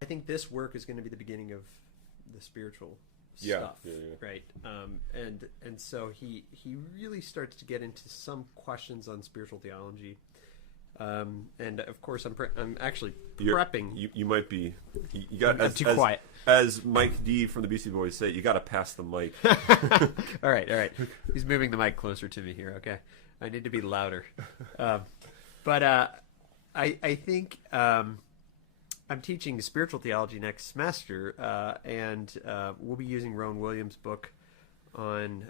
I think this work is going to be the beginning of the spiritual stuff, right? And so he really starts to get into some questions on spiritual theology. And of course, I'm actually prepping. You might be. You got I'm too quiet. As Mike D from the Beastie Boys say, you got to pass the mic. All right. He's moving the mic closer to me here. Okay, I need to be louder. But I think I'm teaching spiritual theology next semester, and we'll be using Rowan Williams' book on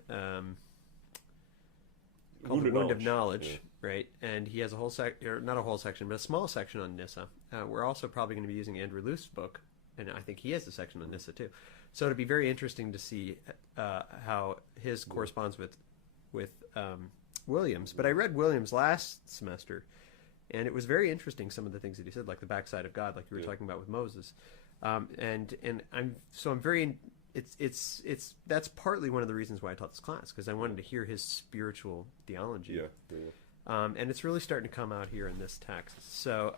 called The Wound of Knowledge, right? And he has a whole not a whole section, but a small section on Nyssa. We're also probably going to be using Andrew Luce's book, and I think he has a section on Nyssa too. So it'll be very interesting to see how his corresponds with Williams. But I read Williams last semester, and it was very interesting, some of the things that he said, like the backside of God, like you were talking about with Moses. And I'm very that's partly one of the reasons why I taught this class, because I wanted to hear his spiritual theology. And it's really starting to come out here in this text. So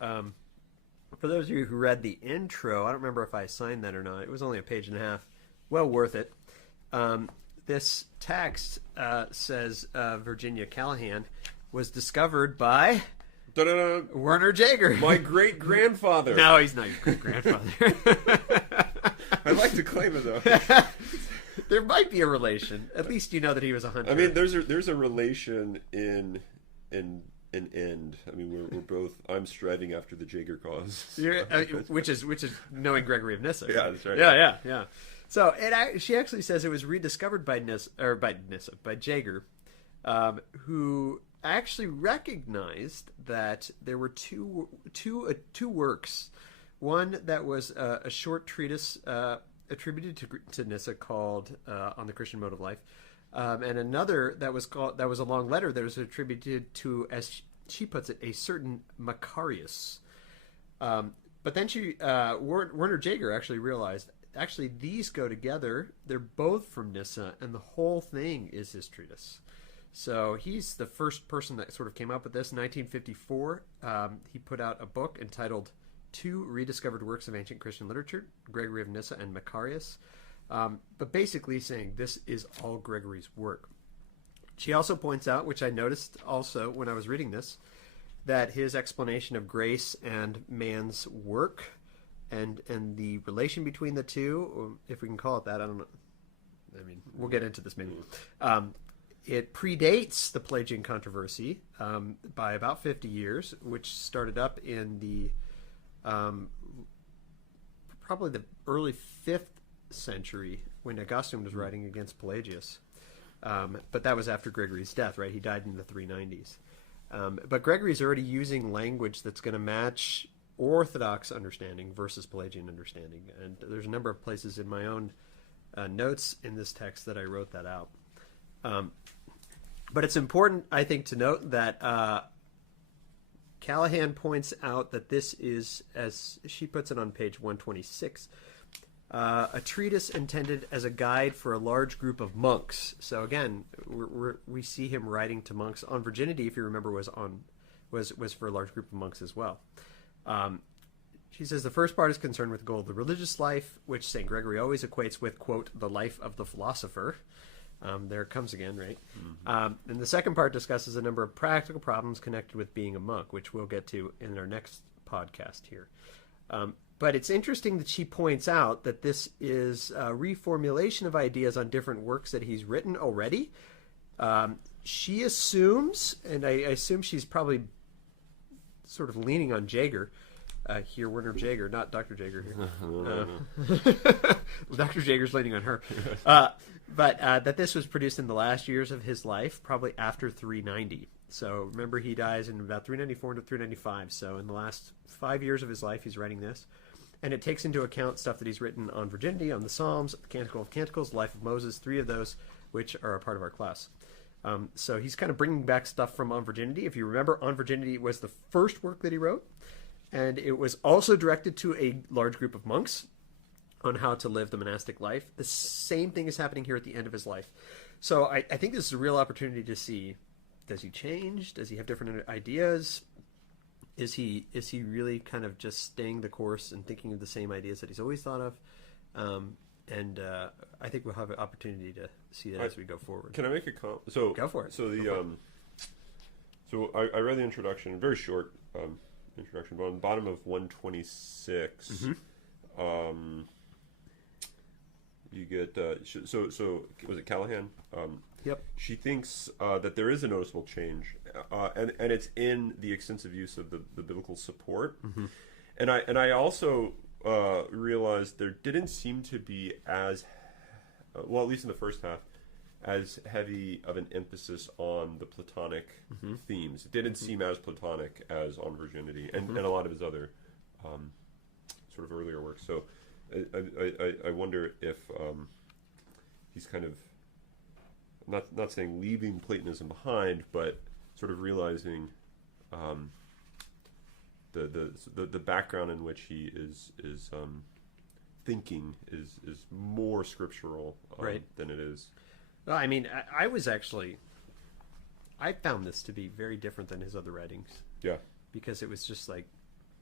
for those of you who read the intro, I don't remember if I assigned that or not. It was only a page and a half. Well worth it. This text says Virginia Callahan was discovered by Werner Jaeger. My great-grandfather. No, he's not your great-grandfather. I'd like to claim it, though. There might be a relation. At least you know that he was a hunter. I mean, there's a relation in end. I mean, we're both. I'm striving after the Jaeger cause, which is knowing Gregory of Nyssa. Yeah, that's right. Yeah. So she actually says it was rediscovered by Jaeger, who actually recognized that there were two works. One that was a short treatise attributed to Nyssa called "On the Christian Mode of Life," and another that was a long letter that was attributed to, as she puts it, a certain Macarius. But then Werner Jaeger actually realized these go together. They're both from Nyssa, and the whole thing is his treatise. So he's the first person that sort of came up with this. In 1954, he put out a book entitled Two Rediscovered Works of Ancient Christian Literature, Gregory of Nyssa and Macarius, but basically saying this is all Gregory's work. She also points out, which I noticed also when I was reading this, that his explanation of grace and man's work and the relation between the two, if we can call it that, I don't know. I mean, we'll get into this maybe. It predates the Pelagian controversy by about 50 years, which started up in the probably the early 5th century when Augustine was writing against Pelagius. But that was after Gregory's death, right? He died in the 390s. But Gregory's already using language that's going to match Orthodox understanding versus Pelagian understanding. And there's a number of places in my own notes in this text that I wrote that out. But it's important, I think, to note that Callahan points out that this is, as she puts it on page 126, a treatise intended as a guide for a large group of monks. So again, we see him writing to monks. On Virginity, if you remember, was for a large group of monks as well. She says the first part is concerned with the goal of the religious life, which St. Gregory always equates with, quote, the life of the philosopher. There it comes again, right? Mm-hmm. And the second part discusses a number of practical problems connected with being a monk, which we'll get to in our next podcast here. But it's interesting that she points out that this is a reformulation of ideas on different works that he's written already. She assumes, and I assume she's probably sort of leaning on Jaeger, here, Werner Jaeger, not Dr. Jaeger here. Dr. Jaeger's leaning on her. But that this was produced in the last years of his life, probably after 390. So remember, he dies in about 394 to 395. So in the last 5 years of his life, he's writing this. And it takes into account stuff that he's written on virginity, on the Psalms, the Canticle of Canticles, Life of Moses, 3 of those, which are a part of our class. So he's kind of bringing back stuff from On Virginity. If you remember, On Virginity was the first work that he wrote. And it was also directed to a large group of monks on how to live the monastic life. The same thing is happening here at the end of his life. So I think this is a real opportunity to see, does he change? Does he have different ideas? is he really kind of just staying the course and thinking of the same ideas that he's always thought of? I think we'll have an opportunity to see that as we go forward. Can I make a comment? So go for it. So I read the introduction, very short introduction, but on the bottom of 126, you get so was it Callahan? Yep. She thinks that there is a noticeable change, and it's in the extensive use of the biblical support, and I also realized there didn't seem to be as well, at least in the first half, as heavy of an emphasis on the Platonic themes. It didn't seem as Platonic as on virginity and a lot of his other sort of earlier work. So I wonder if he's kind of not saying leaving Platonism behind, but sort of realizing the background in which he is thinking is more scriptural than it is. Well, I mean, I found this to be very different than his other writings. Yeah. Because it was just like,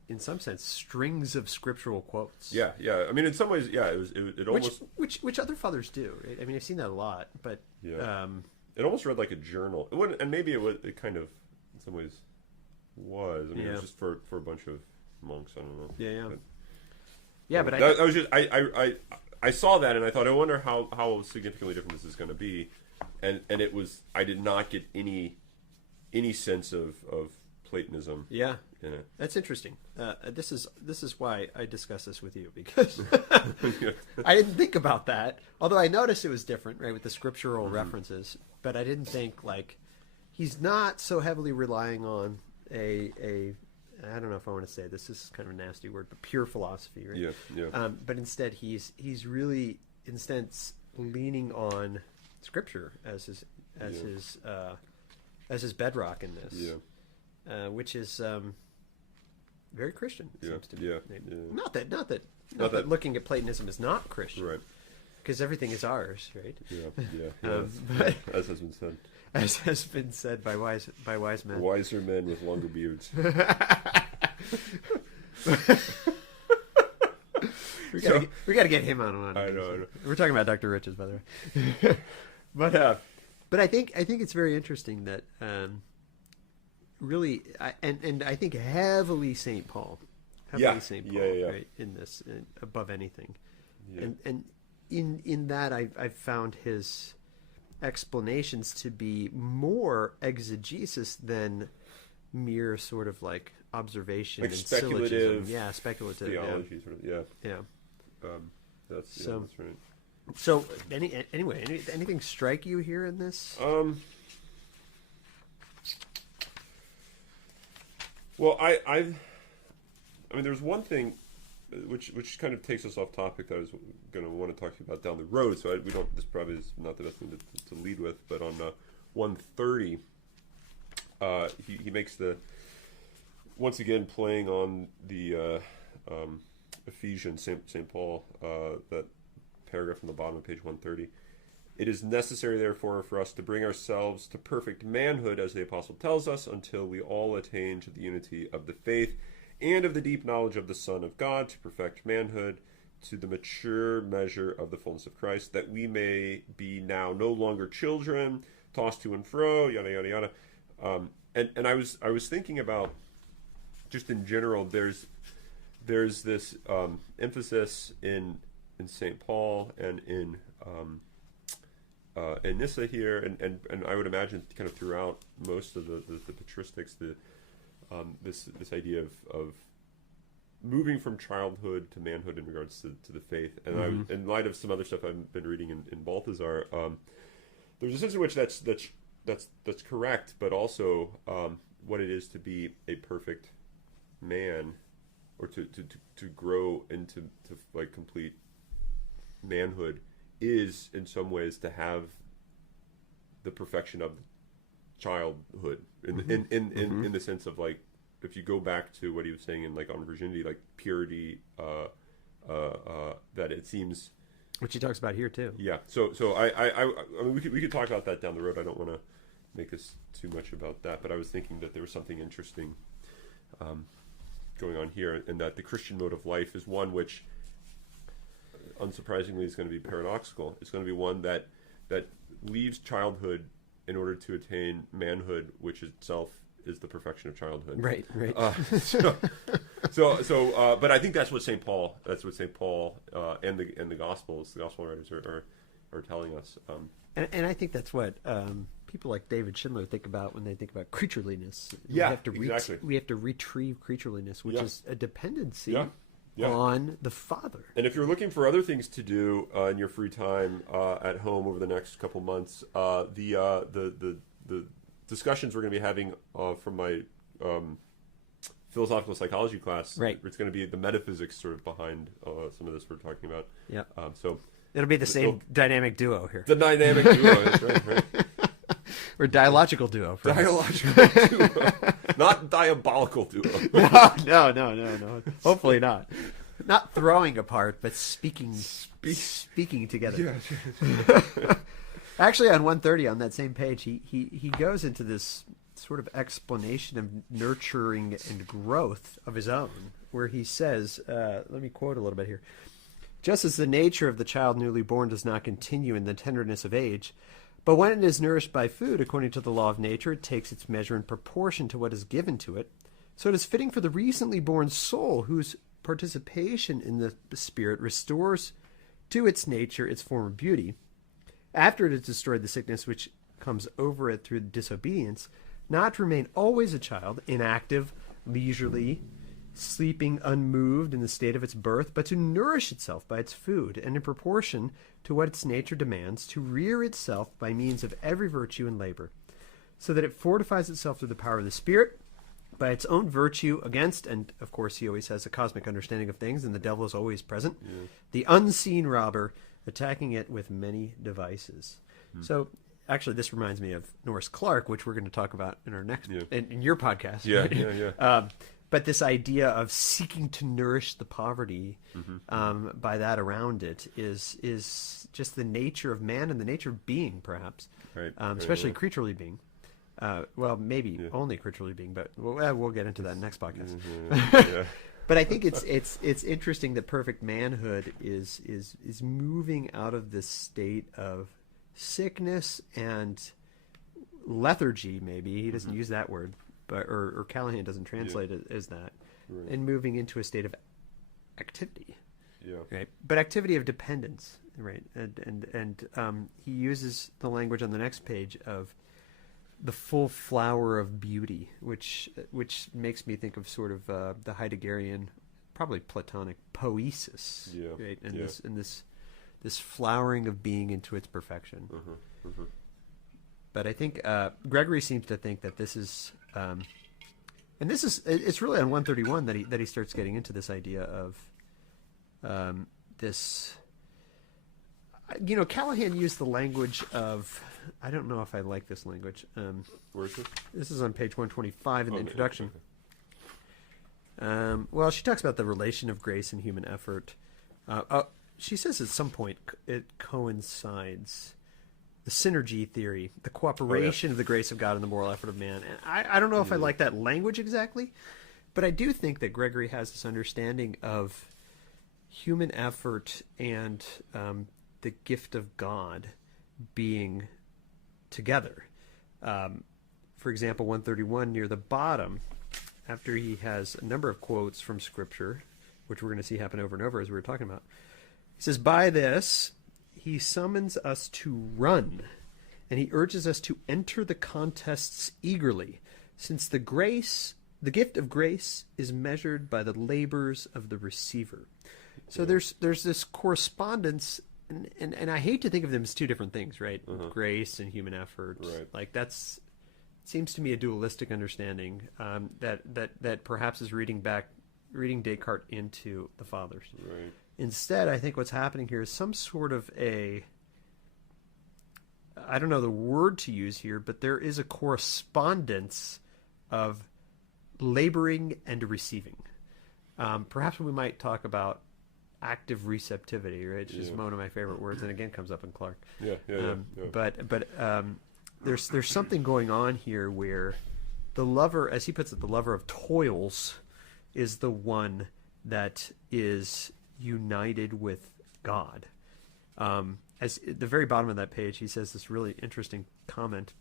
in some sense, strings of scriptural quotes. Yeah. I mean, in some ways, yeah, it almost... Which other fathers do. Right? I mean, I've seen that a lot, but... Yeah. It almost read like a journal. It wouldn't, and maybe it kind of, in some ways, was. I mean, it was just for a bunch of monks, I don't know. Yeah. But I was just... I saw that and I thought, I wonder how significantly different this is going to be, and it was. I did not get any sense of Platonism. Yeah, in it. That's interesting. This is why I discuss this with you, because I didn't think about that. Although I noticed it was different, right, with the scriptural references, but I didn't think like he's not so heavily relying on a I don't know if I want to say this is kind of a nasty word, but pure philosophy, right? Yeah. But instead, he's really instead leaning on Scripture as his bedrock in this, which is very Christian. It seems to me. Not that looking at Platonism is not Christian, right? Because everything is ours, right? Yeah. But, as has been said. As has been said by wise men. Wiser men with longer beards. we gotta get him on. I know. We're talking about Dr. Riches, by the way. But I think it's very interesting that really, and I think heavily St. Paul, right, in this above anything, and in that I've found his explanations to be more exegesis than mere sort of like observation like and speculative syllogism. Speculative theology, sort of, that's right. So anyway, anything strike you here in this? Well, I mean, there's one thing which kind of takes us off topic that I was going to want to talk to you about down the road. So we don't. This probably is not the best thing to lead with. But on 130, he makes once again playing on the Ephesians, St. Paul, that paragraph on the bottom of page 130. It is necessary, therefore, for us to bring ourselves to perfect manhood, as the apostle tells us, until we all attain to the unity of the faith and of the deep knowledge of the Son of God, to perfect manhood, to the mature measure of the fullness of Christ, that we may be now no longer children, tossed to and fro, yada yada yada. And I was thinking about, just in general, there's this emphasis in St. Paul and in Nyssa here, and I would imagine kind of throughout most of the patristics, this idea of moving from childhood to manhood in regards to the faith. And in light of some other stuff I've been reading in Balthazar, there's a sense in which that's correct, but also what it is to be a perfect man, or to grow into like complete manhood, is in some ways to have the perfection of childhood in the sense of, like, if you go back to what he was saying in like on virginity, like purity, that it seems, which he talks about here too. So I mean, we could talk about that down the road. I don't want to make this too much about that, but I was thinking that there was something interesting going on here, and that the Christian mode of life is one which, unsurprisingly, is going to be paradoxical. It's going to be one that leaves childhood in order to attain manhood, which itself is the perfection of childhood. Right. But I think that's what St. Paul and the gospel writers are telling us. And I think that's what people like David Schindler think about when they think about creatureliness. Yeah, exactly. We have to retrieve creatureliness, which is a dependency Yeah. on the Father. And if you're looking for other things to do in your free time at home over the next couple months, the discussions we're going to be having from my philosophical psychology class, right? It's going to be the metaphysics sort of behind some of this we're talking about. Yeah. So it'll be the same dynamic duo here. The dynamic duo, that's right. Or dialogical duo. Dialogical duo. Not diabolical duo. No. Hopefully not. Not throwing apart, but speaking together. Yeah. Actually, on 130, on that same page, he goes into this sort of explanation of nurturing and growth of his own, where he says, let me quote a little bit here. Just as the nature of the child newly born does not continue in the tenderness of age, but when it is nourished by food, according to the law of nature, it takes its measure in proportion to what is given to it. So it is fitting for the recently born soul, whose participation in the Spirit restores to its nature its former beauty, after it has destroyed the sickness which comes over it through disobedience, not to remain always a child, inactive, leisurely, sleeping unmoved in the state of its birth, but to nourish itself by its food, and in proportion to what its nature demands, to rear itself by means of every virtue and labor, so that it fortifies itself through the power of the Spirit, by its own virtue against, and of course he always has a cosmic understanding of things, and the devil is always present, the unseen robber, attacking it with many devices. So actually this reminds me of Norris Clark, which we're going to talk about in our next, in your podcast. Yeah. But this idea of seeking to nourish the poverty by that around it is just the nature of man and the nature of being, perhaps, especially creaturely being. Well, maybe only creaturely being, but we'll get into that next podcast. But I think it's interesting that perfect manhood is moving out of this state of sickness and lethargy. Maybe he doesn't use that word. But, or Callahan doesn't translate it as that, and moving into a state of activity, right? But activity of dependence, right? And he uses the language on the next page of the full flower of beauty, which makes me think of sort of the Heideggerian, probably Platonic poiesis, right? And this flowering of being into its perfection. But I think Gregory seems to think that this is, and it's really on 131 that he starts getting into this idea of this. Callahan used the language of, I don't know if I like this language. Where is this? This is on page 125 in the introduction. Well, she talks about the relation of grace and human effort. She says at some point it coincides. The synergy theory, the cooperation of the grace of God and the moral effort of man. And I don't know if I like that language exactly, but I do think that Gregory has this understanding of human effort and the gift of God being together. For example, 131 near the bottom, after he has a number of quotes from Scripture, which we're going to see happen over and over as we were talking about, he says, by this he summons us to run, and he urges us to enter the contests eagerly, since the gift of grace is measured by the labors of the receiver. So there's this correspondence, and I hate to think of them as two different things, right? Grace and human effort. Right. Like that's seems to me a dualistic understanding that perhaps is reading Descartes into the Fathers. Right. Instead, I think what's happening here is some sort of I don't know the word to use here, but there is a correspondence of laboring and receiving. Perhaps we might talk about active receptivity, right? Which is one of my favorite words, and again comes up in Clark. Yeah. But there's something going on here where the lover, as he puts it, the lover of toils is the one that is united with God. As at the very bottom of that page, he says this really interesting comment.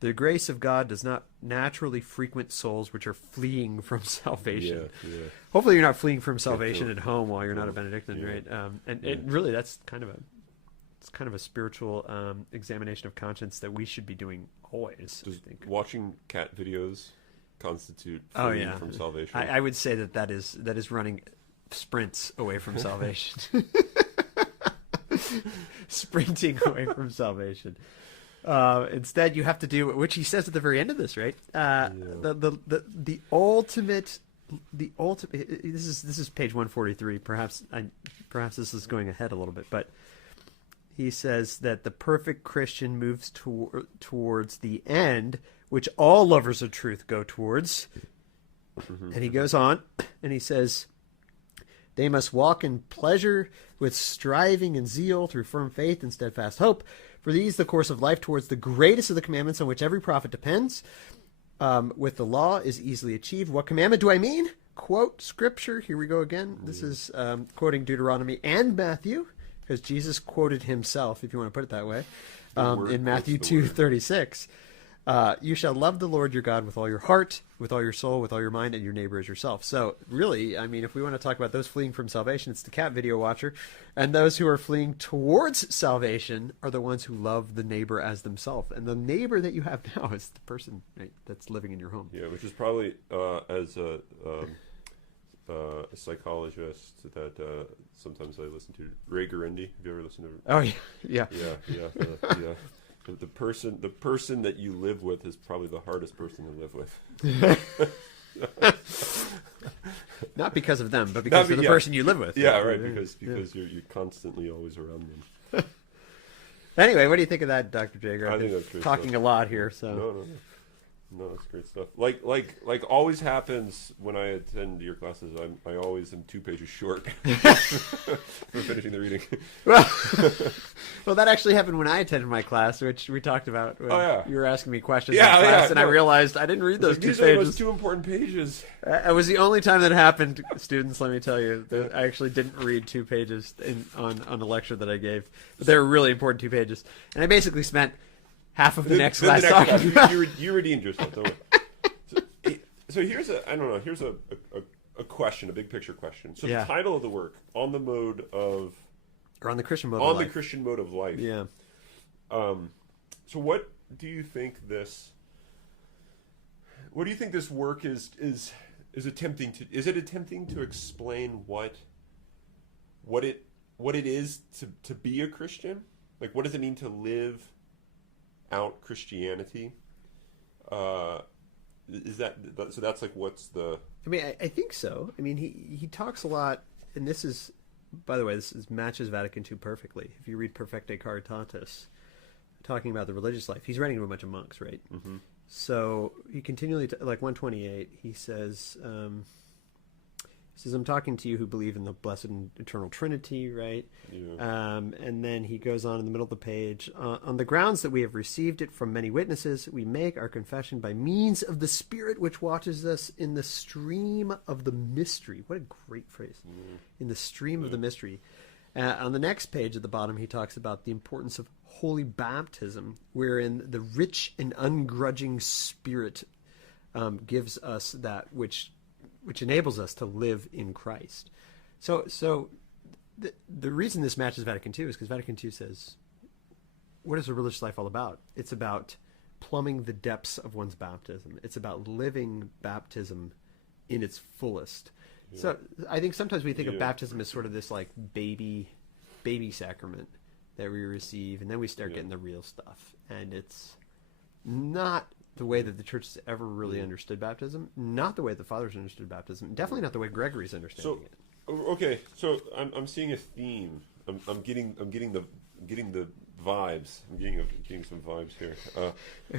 The grace of God does not naturally frequent souls which are fleeing from salvation. Yeah, yeah. Hopefully you're not fleeing from salvation at home while you're not a Benedictine, right? And really that's kind of a spiritual examination of conscience that we should be doing always. Does I think watching cat videos constitute fleeing from salvation? I would say that is running sprints away from salvation. Sprinting away from salvation. Instead, you have to do, which he says at the very end of this, right? The ultimate. This is page 143. Perhaps this is going ahead a little bit, but he says that the perfect Christian moves towards the end, which all lovers of truth go towards. And he goes on, and he says, they must walk in pleasure with striving and zeal through firm faith and steadfast hope. For these, the course of life towards the greatest of the commandments on which every prophet depends, with the law is easily achieved. What commandment do I mean? Quote Scripture. Here we go again. This is quoting Deuteronomy and Matthew, because Jesus quoted himself, if you want to put it that way, in Matthew 2:36. You shall love the Lord your God with all your heart, with all your soul, with all your mind, and your neighbor as yourself. So really, I mean, if we want to talk about those fleeing from salvation, it's the cat video watcher. And those who are fleeing towards salvation are the ones who love the neighbor as themselves. And the neighbor that you have now is the person, right, that's living in your home. Yeah, which is probably, as a psychologist that sometimes I listen to, Ray Guarendi. Have you ever listened to? Oh, yeah. Yeah. The person that you live with is probably the hardest person to live with. Not because of them, but because of the person you live with. Yeah, right. Because you're constantly always around them. Anyway, what do you think of that, Dr. Jager? I think that's great talking stuff. a lot here. So No, that's great stuff. Like always happens when I attend your classes, I always am 2 pages short for finishing the reading. Well, that actually happened when I attended my class, which we talked about. When you were asking me questions in class, and I realized I didn't read those 2 These pages. are those 2 important pages. It was the only time that happened, students. Let me tell you, I actually didn't read 2 pages on a lecture that I gave, but they were really important 2 pages, and I basically spent half of the next class talking about. You redeemed yourself. Don't worry. So here's a question, a big picture question. So the title of the work, on the mode of, or on the Christian mode, on the Christian mode of life. Yeah. So what do you think this? What do you think this work is attempting to? Is it attempting to explain what it is to be a Christian? Like, what does it mean to live out Christianity? Is that so? That's like, what's the? I mean, I think so. I mean, he talks a lot, and this is, by the way, matches Vatican II perfectly. If you read Perfecte Caritatis, talking about the religious life, he's writing to a bunch of monks, right? Mm-hmm. So he continually, like 128, he says, I'm talking to you who believe in the blessed and eternal Trinity, right? Yeah. And then he goes on in the middle of the page, on the grounds that we have received it from many witnesses, we make our confession by means of the Spirit which watches us in the stream of the mystery. What a great phrase. In the stream of the mystery. On the next page at the bottom, he talks about the importance of holy baptism, wherein the rich and ungrudging Spirit gives us that which enables us to live in Christ. So the reason this matches Vatican II is because Vatican II says, what is a religious life all about? It's about plumbing the depths of one's baptism. It's about living baptism in its fullest. Yeah. So I think sometimes we think of baptism as sort of this like baby sacrament that we receive, and then we start getting the real stuff. And it's not the way that the church has ever really understood baptism, not the way the fathers understood baptism, definitely not the way Gregory's understanding it. Okay, so I'm seeing a theme. I'm getting the vibes. I'm getting some vibes here.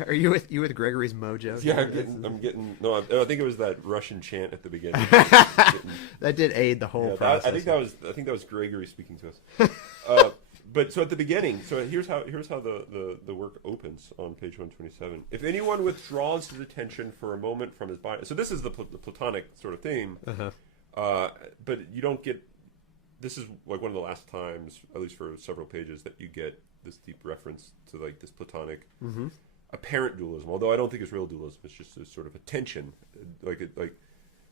Are you with Gregory's mojo? Yeah, I'm getting. No, I think it was that Russian chant at the beginning. That did aid the whole process. I think that was Gregory speaking to us. but so at the beginning, so here's how the work opens on page 127. If anyone withdraws his attention for a moment from his body, so this is the Platonic sort of theme, but you don't get. This is like one of the last times, at least for several pages, that you get this deep reference to like this Platonic apparent dualism. Although I don't think it's real dualism; it's just this sort of attention, like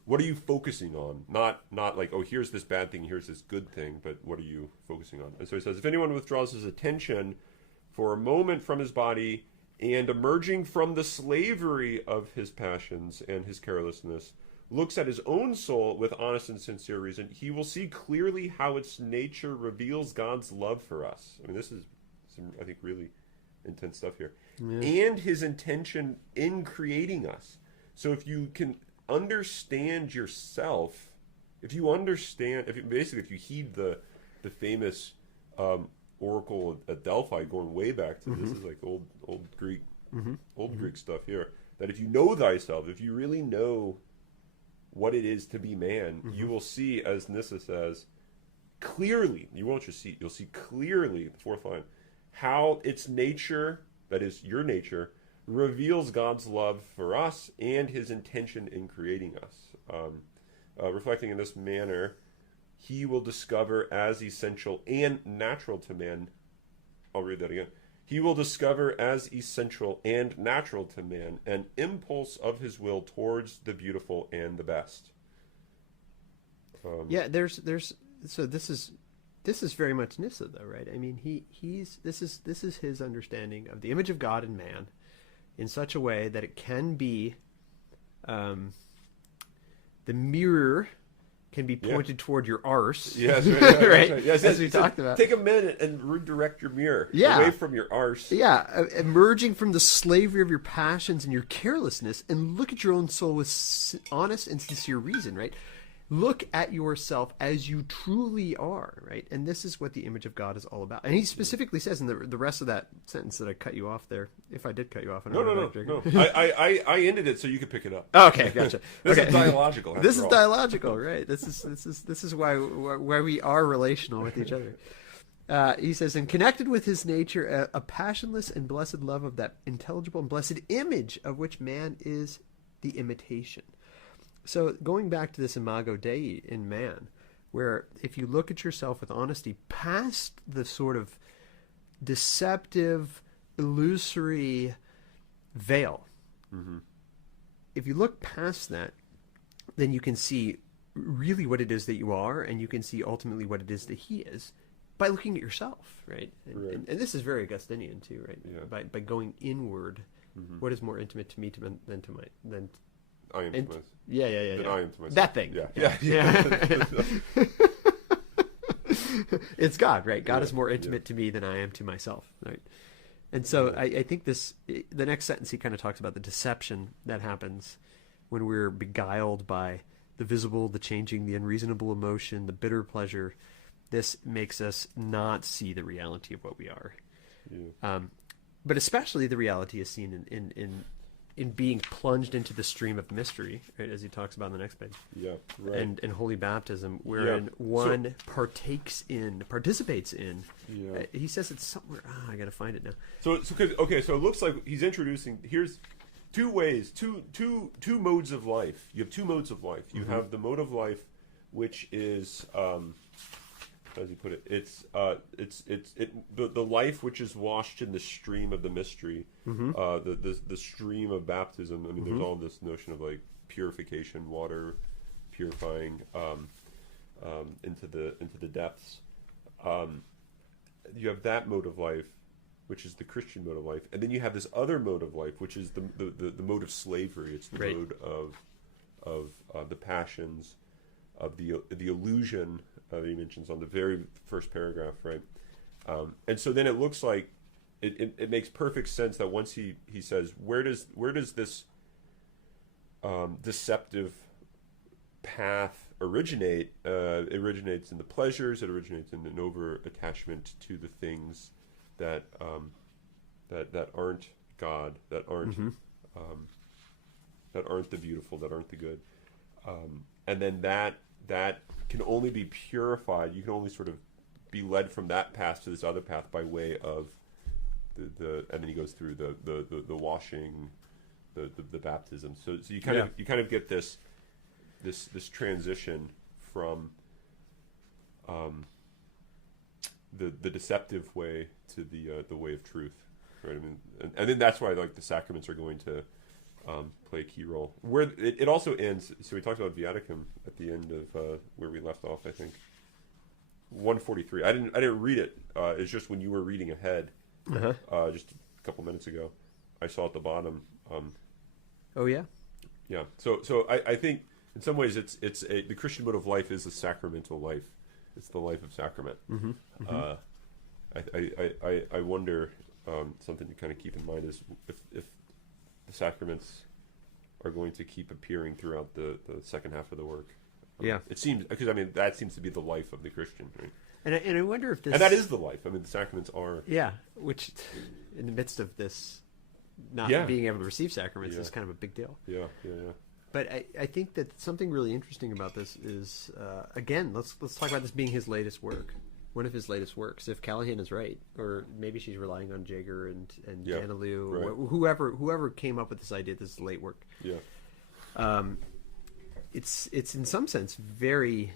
what are you focusing on? Not like, oh, here's this bad thing, here's this good thing, but what are you focusing on? And so he says, if anyone withdraws his attention for a moment from his body and emerging from the slavery of his passions and his carelessness, looks at his own soul with honest and sincere reason, he will see clearly how its nature reveals God's love for us. I mean, this is some, I think, really intense stuff here. Yeah. And his intention in creating us. So if you can understand yourself, if you heed the famous oracle at Delphi, going way back to this is like old Greek Greek stuff here, that if you know thyself, if you really know what it is to be man, you will see, as Nyssa says, clearly, you won't just see, you'll see clearly, the fourth line, how its nature, that is your nature, reveals God's love for us and his intention in creating us. Reflecting in this manner, he will discover as essential and natural to man, I'll read that again, he will discover as essential and natural to man an impulse of his will towards the beautiful and the best. So this is very much Nyssa, though, right? I mean, this is his understanding of the image of God in man, in such a way that it can be, the mirror can be pointed toward your arse. Yes, right. Yes, as we talked about. Take a minute and redirect your mirror away from your arse. Yeah, emerging from the slavery of your passions and your carelessness, and look at your own soul with honest and sincere reason, right? Look at yourself as you truly are, right? And this is what the image of God is all about. And he specifically says in the rest of that sentence that I cut you off there, if I did cut you off. No. I ended it so you could pick it up. Okay, gotcha. This is dialogical. This is dialogical, right? This is why we are relational with each other. He says, and connected with his nature, a passionless and blessed love of that intelligible and blessed image of which man is the imitation. So going back to this imago Dei in man, where if you look at yourself with honesty, past the sort of deceptive, illusory veil, if you look past that, then you can see really what it is that you are, and you can see ultimately what it is that he is by looking at yourself, right? And this is very Augustinian too, right? Yeah. By going inward, what is more intimate to me than I am to myself. Yeah. I am to myself. That thing. Yeah. It's God, right? God is more intimate to me than I am to myself, right? And so I think the next sentence he kind of talks about the deception that happens when we're beguiled by the visible, the changing, the unreasonable emotion, the bitter pleasure. This makes us not see the reality of what we are. Yeah. But especially the reality is seen in being plunged into the stream of mystery, right, as he talks about in the next page. Yeah, right. And holy baptism, wherein one participates in. Yeah. He says it's somewhere. I got to find it now. So it looks like he's introducing. Here's two ways, two modes of life. You have two modes of life. You have the mode of life, which is. How does he put it? It's the life which is washed in the stream of the mystery, the stream of baptism. I mean, there's all this notion of like purification, water purifying into the depths. You have that mode of life, which is the Christian mode of life, and then you have this other mode of life, which is the mode of slavery. It's the mode of the passions, of the illusion. That he mentions on the very first paragraph, right? And so then it looks like it makes perfect sense that once he says, where does this deceptive path originate? It originates in the pleasures. It originates in an over attachment to the things that aren't God, that aren't the beautiful, that aren't the good, and then that can only be purified. You can only sort of be led from that path to this other path by way of the and then he goes through the washing, the baptism. So you kind of get this transition from the deceptive way to the way of truth, right? I mean, and then that's why like the sacraments are going to play a key role. Where it also ends. So we talked about Viaticum at the end of where we left off. I think 143. I didn't read it. It's just when you were reading ahead, just a couple minutes ago, I saw at the bottom. Oh yeah. Yeah. So I think in some ways the Christian mode of life is a sacramental life. It's the life of sacrament. Mm-hmm. Mm-hmm. I wonder something to kind of keep in mind is if the sacraments are going to keep appearing throughout the second half of the work. Yeah. It seems, because I mean that seems to be the life of the Christian, right? And I wonder if this, and that is the life. I mean the sacraments are, which in the midst of this not being able to receive sacraments is kind of a big deal. Yeah. But I think that something really interesting about this is, again, let's talk about this being his latest work, one of his latest works. If Callahan is right, or maybe she's relying on Jaeger and Janaloo, right. whoever came up with this idea, this is late work. Yeah. It's in some sense very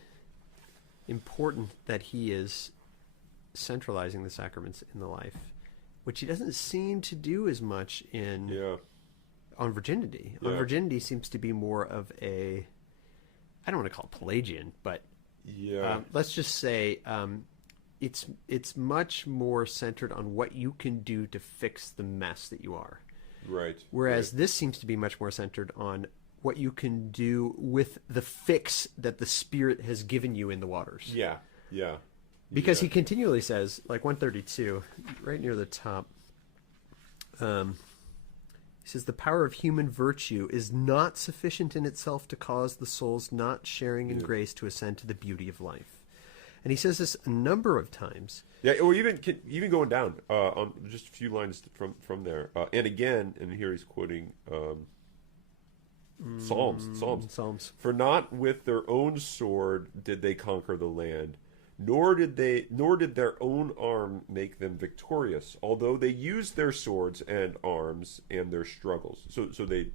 important that he is centralizing the sacraments in the life, which he doesn't seem to do as much on virginity. Yeah. On virginity seems to be more of a, I don't want to call it Pelagian, but let's just say it's much more centered on what you can do to fix the mess that you are. Right. Whereas this seems to be much more centered on what you can do with the fix that the Spirit has given you in the waters. Yeah. Because he continually says, like 132, right near the top, he says, the power of human virtue is not sufficient in itself to cause the soul's not sharing in grace to ascend to the beauty of life. And he says this a number of times. Yeah, or even going down on just a few lines from there. And again, and here he's quoting Psalms. For not with their own sword did they conquer the land, nor did their own arm make them victorious, although they used their swords and arms and their struggles. So they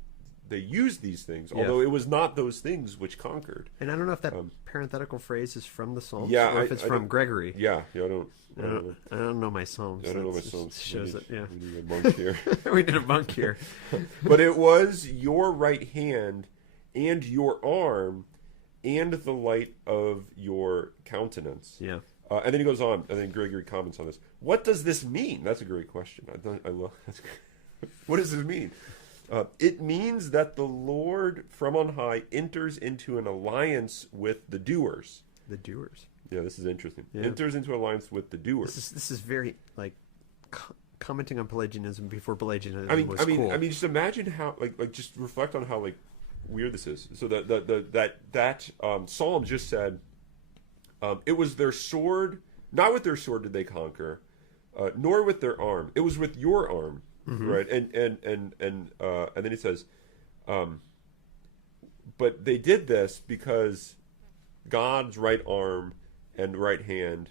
used these things, although it was not those things which conquered. And I don't know if that parenthetical phrase is from the Psalms, or if it's from Gregory. I don't know my Psalms. I don't know my Psalms. Shows we need a monk here. We need a monk here. But it was your right hand and your arm and the light of your countenance. Yeah. And then he goes on, and then Gregory comments on this. What does this mean? That's a great question. I love. What does this mean? It means that the Lord from on high enters into an alliance with the doers. The doers. Yeah, this is interesting. Yeah. Enters into alliance with the doers. This is very like commenting on Pelagianism before Pelagianism was cool. I mean, just imagine how like just reflect on how like weird this is. So that Psalm just said, it was their sword. Not with their sword did they conquer, nor with their arm. It was with your arm. Mm-hmm. Right, and then he says, but they did this because God's right arm and right hand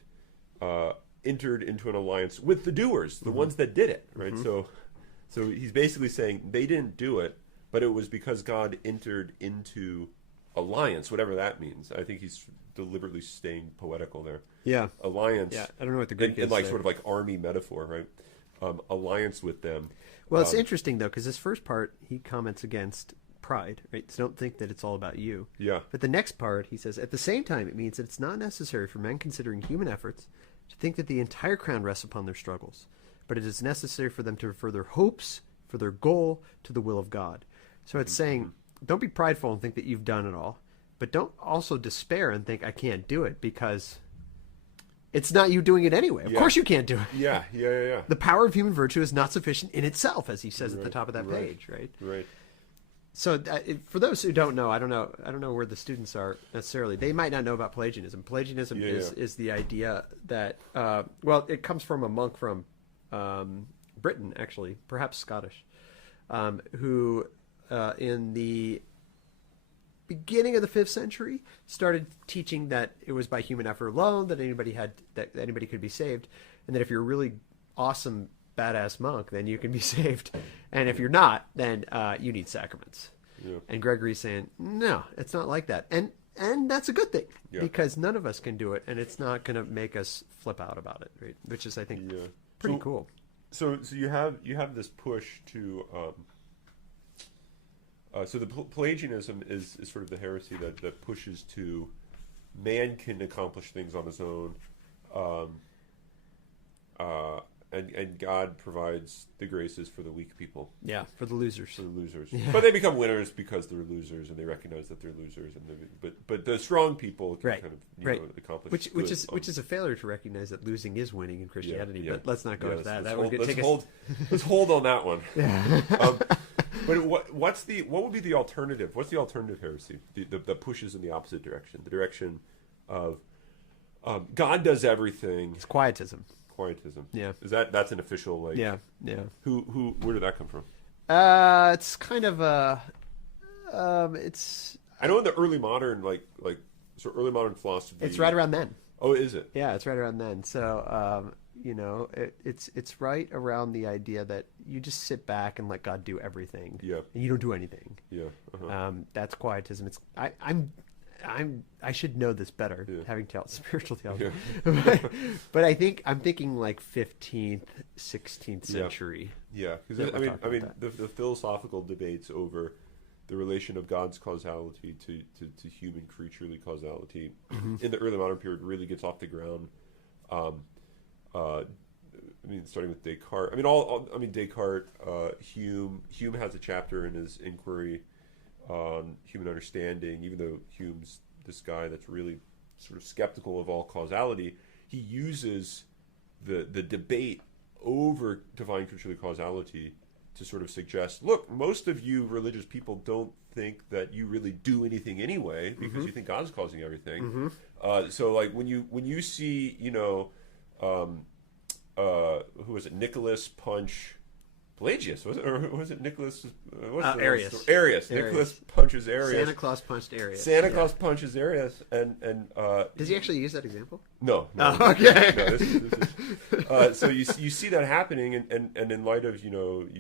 entered into an alliance with the doers, the ones that did it. Right, so he's basically saying they didn't do it, but it was because God entered into alliance, whatever that means. I think he's deliberately staying poetical there. Yeah, alliance. Yeah, I don't know what the Greek is. And like sort of like army metaphor, right? Alliance with them. Well, it's interesting though, because this first part he comments against pride, right? So don't think that it's all about you. Yeah. But the next part he says, at the same time, it means that it's not necessary for men considering human efforts to think that the entire crown rests upon their struggles, but it is necessary for them to refer their hopes for their goal to the will of God. So it's saying, don't be prideful and think that you've done it all, but don't also despair and think I can't do it because it's not you doing it anyway. Of course you can't do it. Yeah. The power of human virtue is not sufficient in itself, as he says at the top of that page, right? Right. So for those who don't know, I don't know where the students are necessarily. They might not know about Pelagianism. Pelagianism is the idea that, it comes from a monk from Britain, actually, perhaps Scottish, who in the beginning of the 5th century, started teaching that it was by human effort alone that anybody could be saved, and that if you're a really awesome, badass monk, then you can be saved, and if you're not, then you need sacraments. Yeah. And Gregory's saying, no, it's not like that, and that's a good thing, because none of us can do it, and it's not going to make us flip out about it, right? Which is, I think, pretty cool. So you have this push to. So the Pelagianism is sort of the heresy that pushes to man can accomplish things on his own, and God provides the graces for the weak people. Yeah, for the losers. For the losers. Yeah. But they become winners because they're losers, and they recognize that they're losers. But the strong people can kind of accomplish which is a failure to recognize that losing is winning in Christianity. Yeah. But let's not go into that. Let's hold on that one. Yeah. But what would be the alternative? What's the alternative heresy? The pushes in the opposite direction. The direction of God does everything. It's quietism. Quietism. Yeah. That's an official like. Yeah. Where did that come from? It's kind of it's. I know in the early modern early modern philosophy. It's right around then. Oh, is it? Yeah, it's right around then. So it's right around the idea that you just sit back and let God do everything. Yeah. And you don't do anything. Yeah. Uh-huh. That's quietism. I should know this better, having spiritual theology. Yeah. but I'm thinking like 15th, 16th century. Yeah, because I mean, the philosophical debates over the relation of God's causality to human creaturely causality in the early modern period really gets off the ground. Starting with Descartes. Descartes, Hume has a chapter in his inquiry on human understanding. Even though Hume's this guy that's really sort of skeptical of all causality, he uses the debate over divine creaturely causality to sort of suggest, look, most of you religious people don't think that you really do anything anyway because you think God's causing everything. So like when you see, who was it? Nicholas punch Pelagius, was it? Or was it Nicholas? Arius. Arius. Nicholas punches Arius. Santa Claus punched Arius. Santa Claus punches Arius, and does he actually use that example? No. Oh, okay. No, this is, so you see that happening, and in light of your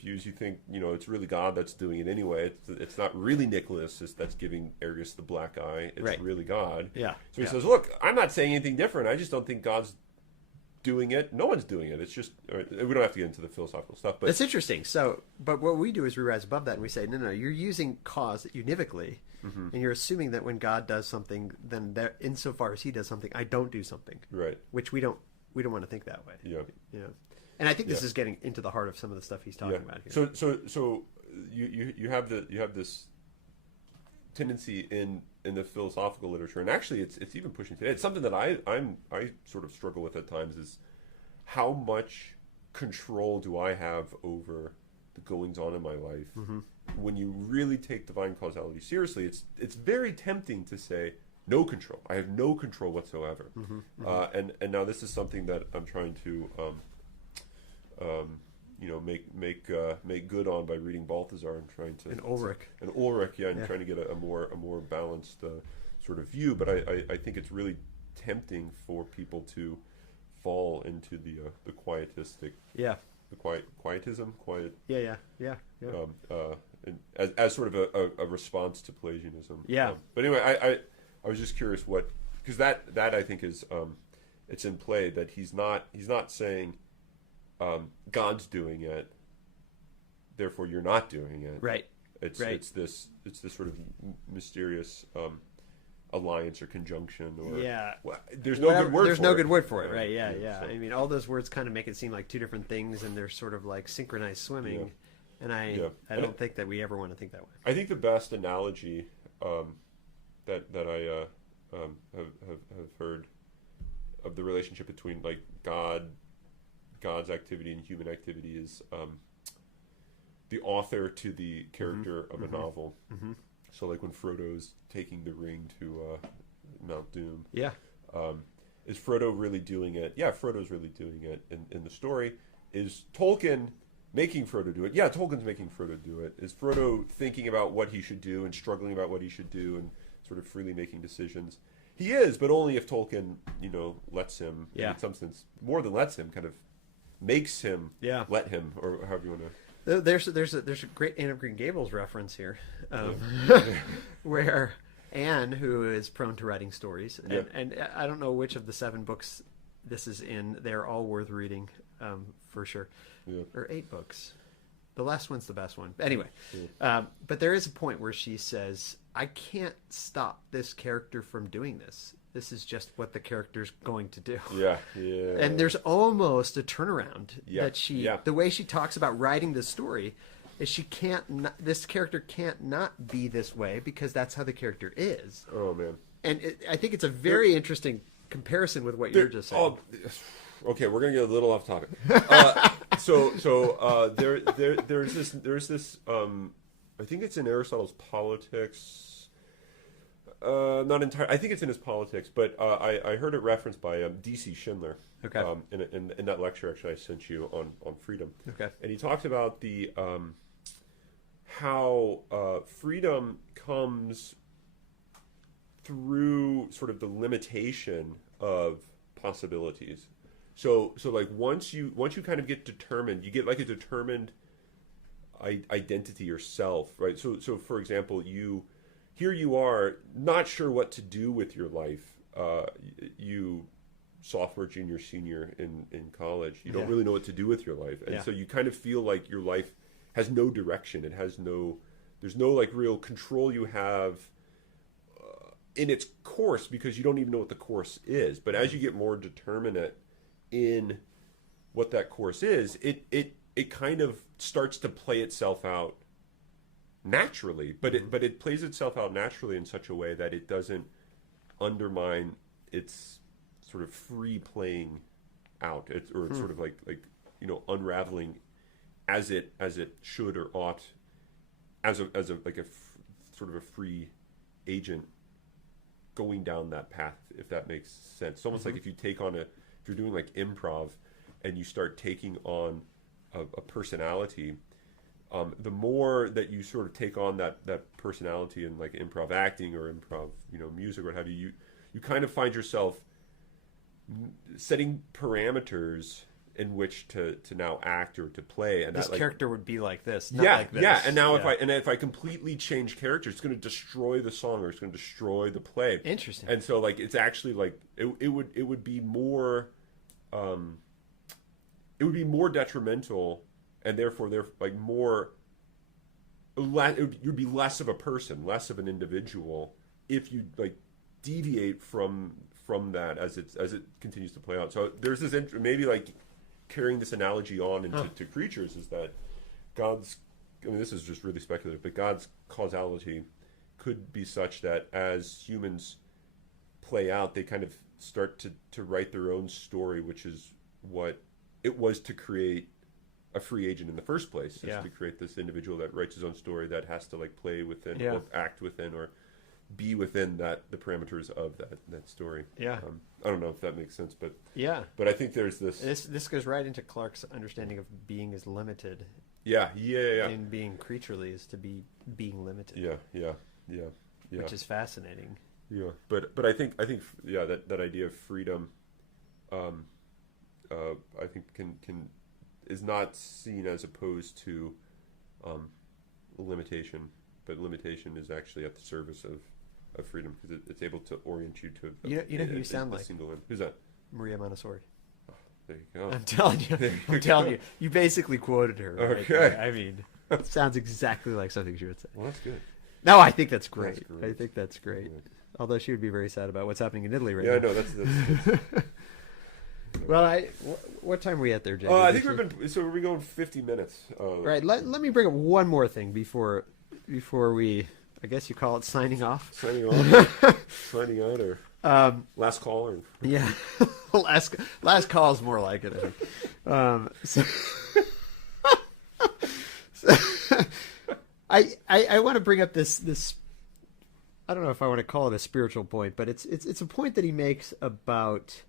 views, you think it's really God that's doing it anyway. It's not really Nicholas that's giving Arius the black eye. It's really God. Yeah. So he says, look, I'm not saying anything different. I just don't think God's doing it. No one's doing it. It's just we don't have to get into the philosophical stuff, but that's interesting. So, but what we do is we rise above that and we say, no, you're using cause univocally, and you're assuming that when God does something, then there, insofar as He does something, I don't do something, right? Which we don't want to think that way. Yeah. And I think this is getting into the heart of some of the stuff he's talking about here. So you have this tendency in the philosophical literature, and actually it's even pushing today. It's something that I sort of struggle with at times, is how much control do I have over the goings on in my life. When you really take divine causality seriously, it's very tempting to say no control. I have no control whatsoever. And now this is something that I'm trying to make good on by reading Balthazar and trying to Ulrich, trying to get a more balanced sort of view. But I think it's really tempting for people to fall into the quietistic, the quietism, and as sort of a response to Pelagianism. But anyway, I was just curious because that I think is it's in play that he's not saying God's doing it, therefore you're not doing it. Right. It's this sort of mysterious alliance or conjunction, or there's no good word. There's for no it. good word for it. Right. Yeah. So. I mean, all those words kind of make it seem like two different things, and they're sort of like synchronized swimming. And I don't think that we ever want to think that way. I think the best analogy that I have heard of the relationship between like God's activity and human activity is the author to the character of a novel. So like when Frodo's taking the ring to Mount Doom. Is Frodo really doing it? Yeah, Frodo's really doing it in the story. Is Tolkien making Frodo do it. Yeah, Tolkien's making Frodo do it. Is Frodo thinking about what he should do and struggling about what he should do and sort of freely making decisions? He is, but only if Tolkien, lets him. Yeah. In some sense, more than lets him, kind of makes him. Yeah. Let him, or however you want to. There's a great Anne of Green Gables reference here, where Anne, who is prone to writing stories, and I don't know which of the 7 books this is in. They're all worth reading, for sure. Yeah. Or 8 books. The last one's the best one. Anyway, but there is a point where she says, "I can't stop this character from doing this. This is just what the character's going to do." Yeah, yeah. And there's almost a turnaround that the way she talks about writing the story is this character can't not be this way because that's how the character is. Oh, man. And I think it's a very interesting comparison with what you're just saying. Okay, we're gonna get a little off topic. There's this. I think it's in Aristotle's Politics. Not entirely. I think it's in his Politics, but I heard it referenced by D.C. Schindler. Okay. In that lecture, actually, I sent you on freedom. Okay. And he talked about the how freedom comes through sort of the limitation of possibilities. So like once you kind of get determined, you get like a determined identity or self, right? So for example, you are not sure what to do with your life. You sophomore, junior, senior in college, you don't really know what to do with your life, and so you kind of feel like your life has no direction. There's no like real control you have in its course because you don't even know what the course is. But as you get more determinate in what that course is, it kind of starts to play itself out naturally, but it plays itself out naturally in such a way that it doesn't undermine its sort of free playing out, it's sort of like unraveling as it should or ought, as a sort of a free agent going down that path, if that makes sense. It's almost like if you're doing like improv and you start taking on a personality, the more that you sort of take on that personality in like improv acting or improv music or what have you kind of find yourself setting parameters in which to now act or to play, and this that, like, character would be like this, not like this. And now if I completely change character, it's going to destroy the song or it's going to destroy the play. Interesting. And so like it's actually like it would be more detrimental, and therefore you'd be less of a person, less of an individual if you like deviate from that as it continues to play out. So there's this maybe like carrying this analogy on into creatures is that God's, I mean, this is just really speculative, but God's causality could be such that as humans play out, they kind of start to write their own story, which is what it was to create a free agent in the first place, is to create this individual that writes his own story that has to like play within or act within or be within the parameters of that story. I don't know if that makes sense, but I think there's this goes right into Clarke's understanding of being is limited. And being creaturely is to be being limited. Which is fascinating. But I think that idea of freedom, I think can is not seen as opposed to limitation, but limitation is actually at the service of freedom because it's able to orient you to you know who you sound like. Single end. Who's that? Maria Montessori. Oh, there you go. I'm telling you. You basically quoted her. Okay. Right? I mean, it sounds exactly like something she would say. Well, that's good. No, I think that's great. That's great. I think that's great. Yeah. Although she would be very sad about what's happening in Italy right now. Yeah, I know. That's Well, what time are we at there, Jay? I think we're going 50 minutes. Right. Let me bring up one more thing before we, I guess you call it signing off. Signing off. Signing out, or last call, or yeah, last call is more like it. I want to bring up this. I don't know if I want to call it a spiritual point, but it's a point that he makes about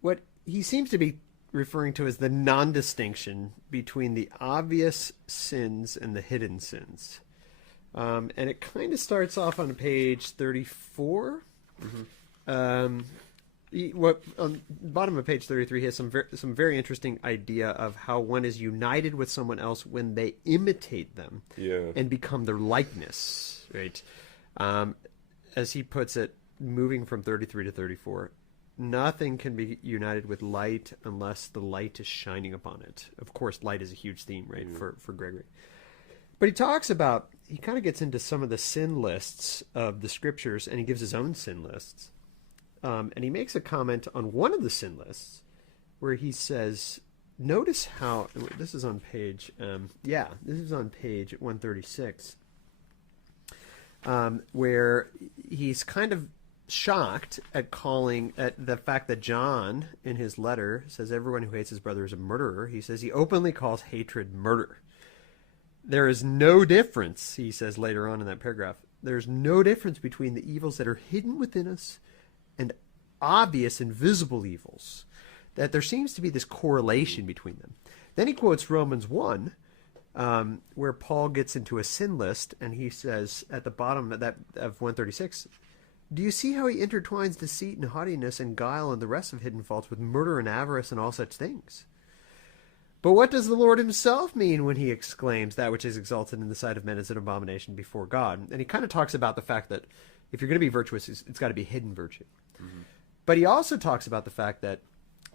what he seems to be referring to as the non-distinction between the obvious sins and the hidden sins. And it kind of starts off on page 34. On the bottom of page 33, he has some very interesting idea of how one is united with someone else when they imitate them and become their likeness, right? As he puts it, moving from 33 to 34, nothing can be united with light unless the light is shining upon it. Of course, light is a huge theme, right, for Gregory. But he talks about, he kind of gets into some of the sin lists of the scriptures, and he gives his own sin lists. And he makes a comment on one of the sin lists where he says, notice how, this is on page, this is on page 136, where he's kind of shocked at the fact that John, in his letter, says everyone who hates his brother is a murderer. He says he openly calls hatred murder. There is no difference, he says later on in that paragraph, there's no difference between the evils that are hidden within us and obvious and visible evils, that there seems to be this correlation between them. Then he quotes Romans 1, where Paul gets into a sin list, and he says at the bottom of 136, do you see how he intertwines deceit and haughtiness and guile and the rest of hidden faults with murder and avarice and all such things? But what does the Lord himself mean when he exclaims, that which is exalted in the sight of men is an abomination before God? And he kind of talks about the fact that if you're going to be virtuous, it's got to be hidden virtue. Mm-hmm. But he also talks about the fact that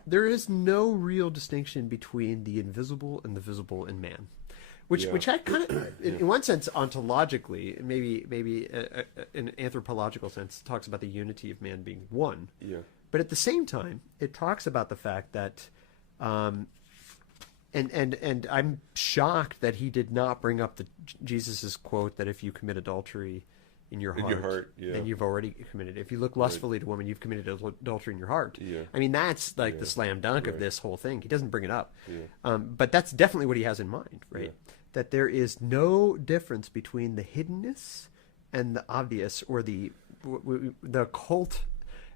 there is no real distinction between the invisible and the visible in man. Which I kind of, in one sense, ontologically, maybe in an anthropological sense, talks about the unity of man being one. Yeah. But at the same time, it talks about the fact that, and I'm shocked that he did not bring up Jesus's quote that if you commit adultery in your heart, then you've already committed it. If you look lustfully to a woman, you've committed adultery in your heart. Yeah. I mean, that's like the slam dunk of this whole thing. He doesn't bring it up. Yeah. But that's definitely what he has in mind, right? Yeah. That there is no difference between the hiddenness and the obvious, or the occult,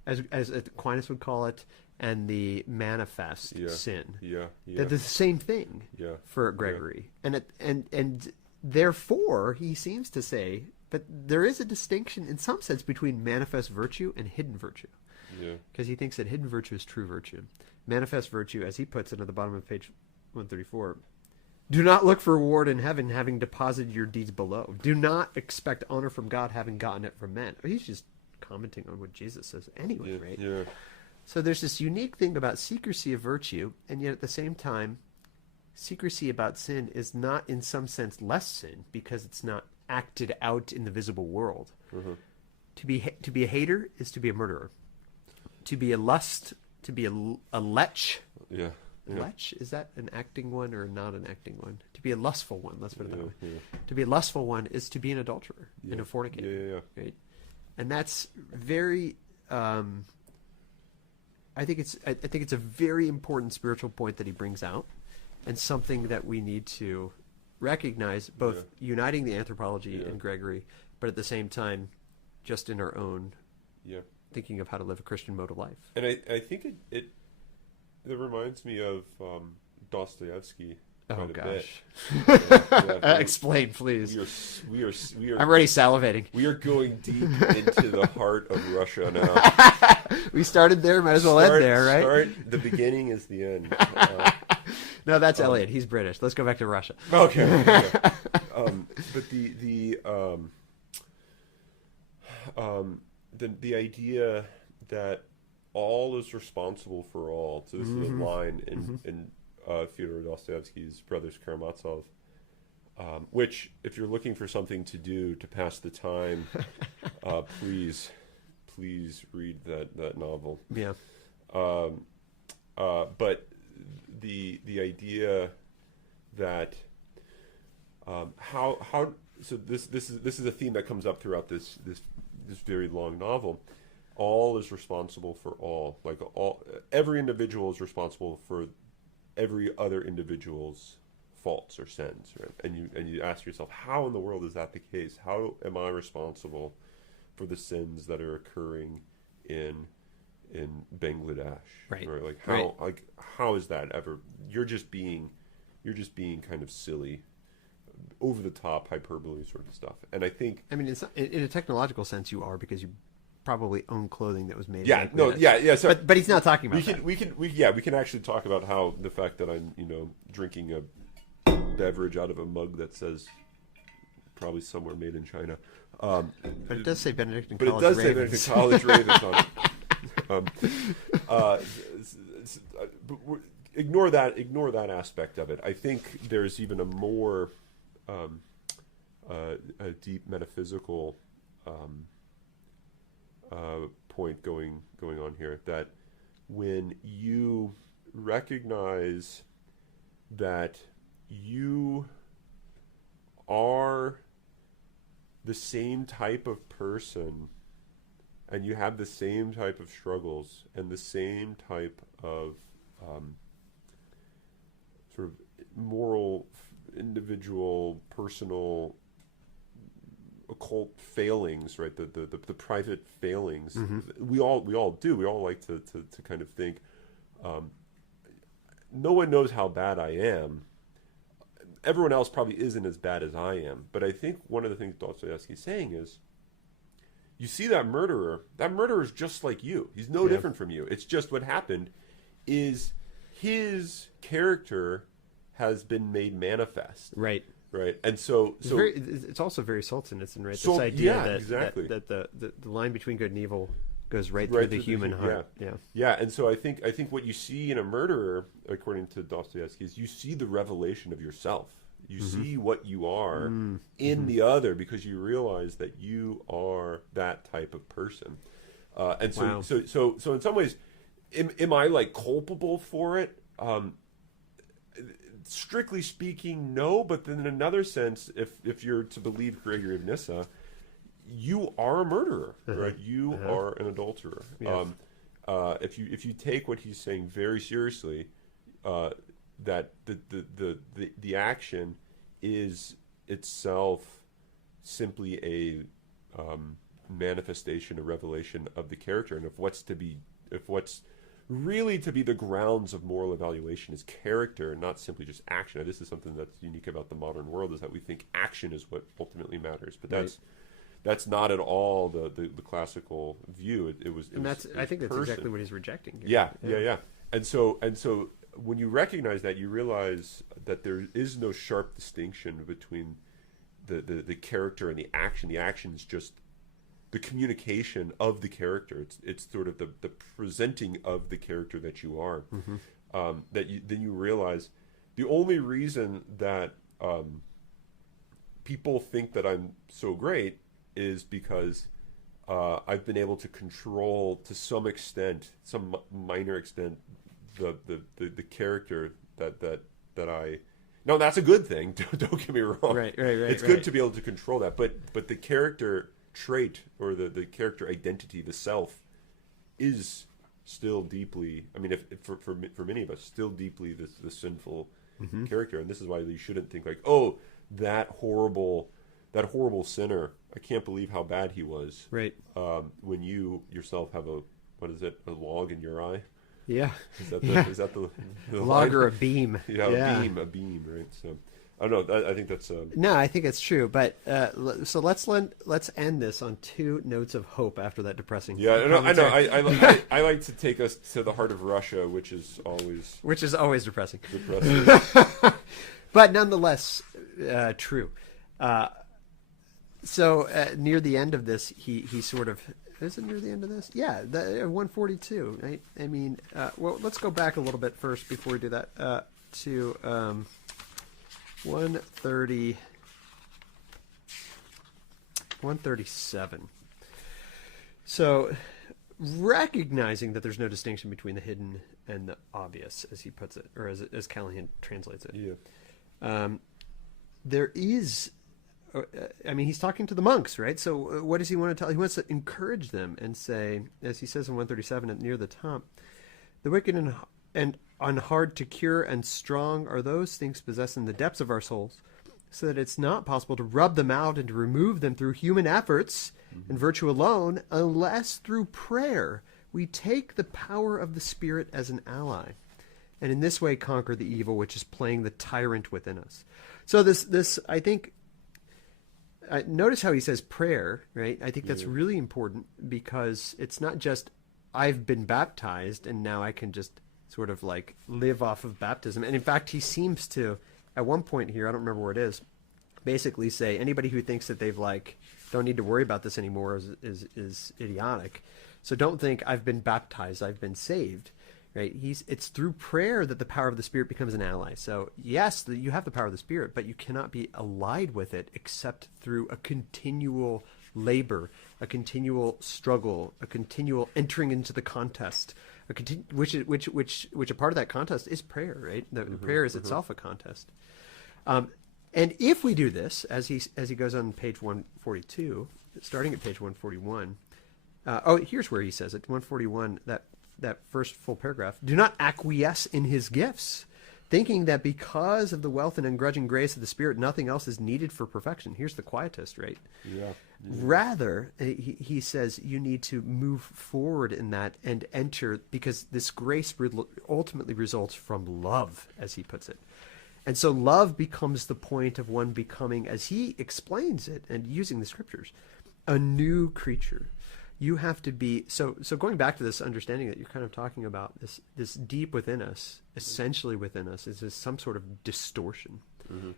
as Aquinas would call it, and the manifest sin. Yeah. They're the same thing for Gregory. Yeah. And therefore, he seems to say, but there is a distinction in some sense between manifest virtue and hidden virtue. Yeah. Because he thinks that hidden virtue is true virtue. Manifest virtue, as he puts it at the bottom of page 134, do not look for reward in heaven, having deposited your deeds below. Do not expect honor from God, having gotten it from men. He's just commenting on what Jesus says anyway, right? Yeah. So there's this unique thing about secrecy of virtue, and yet at the same time, secrecy about sin is not in some sense less sin because it's not acted out in the visible world. Mm-hmm. To be a hater is to be a murderer. To be a lust, to be a lech. Yeah. Lech, is that an acting one or not an acting one? To be a lustful one, let's put it that way. Yeah. To be a lustful one is to be an adulterer and a fornicator. Right? And that's very I think it's a very important spiritual point that he brings out, and something that we need to recognize, both uniting the anthropology and Gregory, but at the same time, just in our own thinking of how to live a Christian mode of life. And I think it reminds me of Dostoevsky. Oh gosh! Explain, please. We are. I'm already salivating. We are going deep into the heart of Russia now. We started there, might as well end there, right? The beginning is the end. No, that's Eliot. He's British. Let's go back to Russia. Okay. But the idea that all is responsible for all. So this is a line in Fyodor Dostoevsky's Brothers Karamazov, which, if you're looking for something to do to pass the time, please read that novel. Yeah. But the idea that so this is a theme that comes up throughout this very long novel. All is responsible for all. Like every individual is responsible for every other individual's faults or sins, right? And you ask yourself, how in the world is that the case? How am I responsible for the sins that are occurring in in Bangladesh, Right. Like Right. how is that ever? You're just being kind of silly, over the top hyperbole sort of stuff. And I think, I mean, it's not, in a technological sense, you are, because you probably own clothing that was made. yeah, in no, Bangladesh. yeah. So But he's not talking about that. we can actually talk about how the fact that I'm drinking a beverage out of a mug that says probably somewhere made in China. But it does say Benedictine But College it does say Ravens. Benedictine College Ravens on it. But ignore that aspect of it. I think there's even a more a deep metaphysical point going on here, that when you recognize that you are the same type of person and you have the same type of struggles and the same type of sort of moral, individual, personal, occult failings, right? The private failings. Mm-hmm. We all do. We all like to kind of think, no one knows how bad I am. Everyone else probably isn't as bad as I am. But I think one of the things Dostoevsky's saying is, you see that murderer is just like you. He's no different from you. It's just what happened is his character has been made manifest. Right. Right. And so it's also very Solzhenitsyn, right? So, this idea yeah, that, exactly. that the line between good and evil goes right Right through the human heart. Yeah, and so I think what you see in a murderer, according to Dostoevsky, is you see the revelation of yourself. You see what you are in the other, because you realize that you are that type of person. And so, Wow. so in some ways, am I like culpable for it? Strictly speaking, no. But then in another sense, if you're to believe Gregory of Nyssa, you are a murderer, right? You are an adulterer. Yeah. If you take what he's saying very seriously, that the action is itself simply a manifestation, a revelation of the character, and if what's really to be the grounds of moral evaluation is character, not simply just action. Now, this is something that's unique about the modern world, is that we think action is what ultimately matters, but that's not at all the classical view. I think that's exactly what he's rejecting here. Yeah. And so when you recognize that, you realize that there is no sharp distinction between the character and the action. The action is just the communication of the character. It's sort of the presenting of the character that you are. Then you realize the only reason that people think that I'm so great is because I've been able to control, to some extent, some minor extent, the character that I. No, that's a good thing. Don't get me wrong. Right. It's good to be able to control that, but the character trait, or the character identity, the self, is still deeply. I mean, if for many of us, still deeply the sinful character, and this is why you shouldn't think like, oh, that horrible sinner. I can't believe how bad he was. Right. When you yourself have a log in your eye. Yeah. Is that the log or a beam? Yeah, a beam, right? So I don't know. I think that's. No, I think it's true. But so let's end this on two notes of hope after that depressing. Yeah, I know. I like to take us to the heart of Russia, which is always depressing. But nonetheless, true. So near the end of this, he sort of. Is it near the end of this? Yeah, 142. Right? I mean, well, let's go back a little bit first before we do that to 137. So, recognizing that there's no distinction between the hidden and the obvious, as he puts it, or as Callahan translates it. Yeah. There is. I mean, he's talking to the monks, right? So what does he want to tell? He wants to encourage them and say, as he says in 137 near the top, the wicked and hard to cure and strong are those things possessed in the depths of our souls, so that it's not possible to rub them out and to remove them through human efforts and virtue alone, unless through prayer we take the power of the Spirit as an ally, and in this way conquer the evil which is playing the tyrant within us. So this I think, notice how he says prayer, right? I think that's really important, because it's not just I've been baptized and now I can just sort of like live off of baptism. And in fact, he seems to, at one point here, I don't remember where it is, basically say anybody who thinks that they've like don't need to worry about this anymore is idiotic. So don't think I've been baptized, I've been saved, right? It's through prayer that the power of the Spirit becomes an ally. So yes, you have the power of the Spirit, but you cannot be allied with it except through a continual labor, a continual struggle, a continual entering into the contest, which a part of that contest is prayer, right? The prayer is itself a contest. And if we do this, as he goes on page 142, starting at page 141, here's where he says it, 141, that first full paragraph: do not acquiesce in his gifts, thinking that because of the wealth and ungrudging grace of the Spirit, nothing else is needed for perfection. Here's the quietist, right? Yeah. Rather, he says you need to move forward in that and enter, because this grace ultimately results from love, as he puts it. And so love becomes the point of one becoming, as he explains it and using the scriptures, a new creature. You have to be, so going back to this understanding that you're kind of talking about, this deep within us, essentially within us, is some sort of distortion,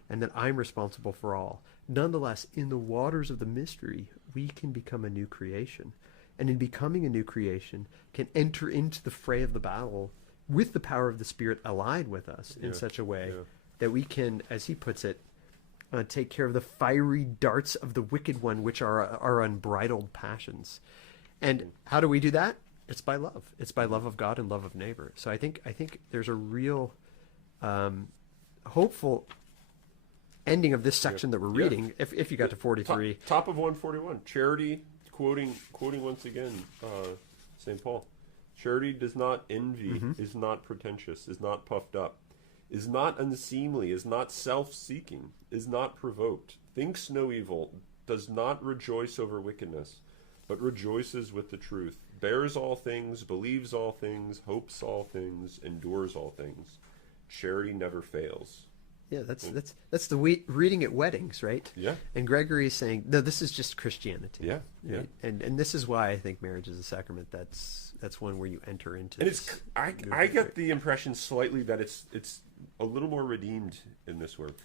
and that I'm responsible for all. Nonetheless, in the waters of the mystery, we can become a new creation, and in becoming a new creation, can enter into the fray of the battle with the power of the Spirit allied with us in such a way that we can, as he puts it, take care of the fiery darts of the wicked one, which are our unbridled passions. And how do we do that? It's by love. It's by love of God and love of neighbor. So I think there's a real hopeful ending of this section that we're reading. If you got to 43, top of 141, charity, quoting once again St. Paul. Charity does not envy, is not pretentious, is not puffed up, is not unseemly, is not self-seeking, is not provoked, thinks no evil, does not rejoice over wickedness, but rejoices with the truth, bears all things, believes all things, hopes all things, endures all things. Charity never fails. Yeah, that's the reading at weddings, right? Yeah. And Gregory is saying, no, this is just Christianity. Yeah, yeah. Right? And this is why I think marriage is a sacrament. That's one where you enter into. And I get the impression slightly that it's a little more redeemed in this work.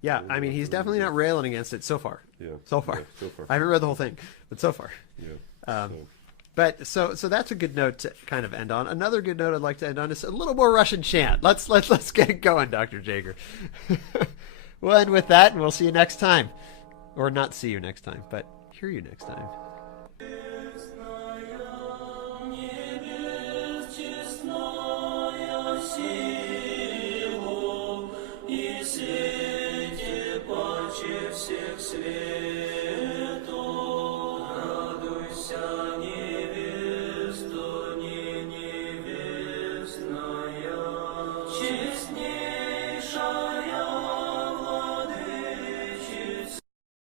Yeah, I mean, he's definitely not railing against it so far. Yeah. So far. Yeah, so far. I haven't read the whole thing, but so far. Yeah. But so that's a good note to kind of end on. Another good note I'd like to end on is a little more Russian chant. Let's get it going, Dr. Jager. We'll end with that, and we'll see you next time. Or not see you next time, but hear you next time. Всех свет.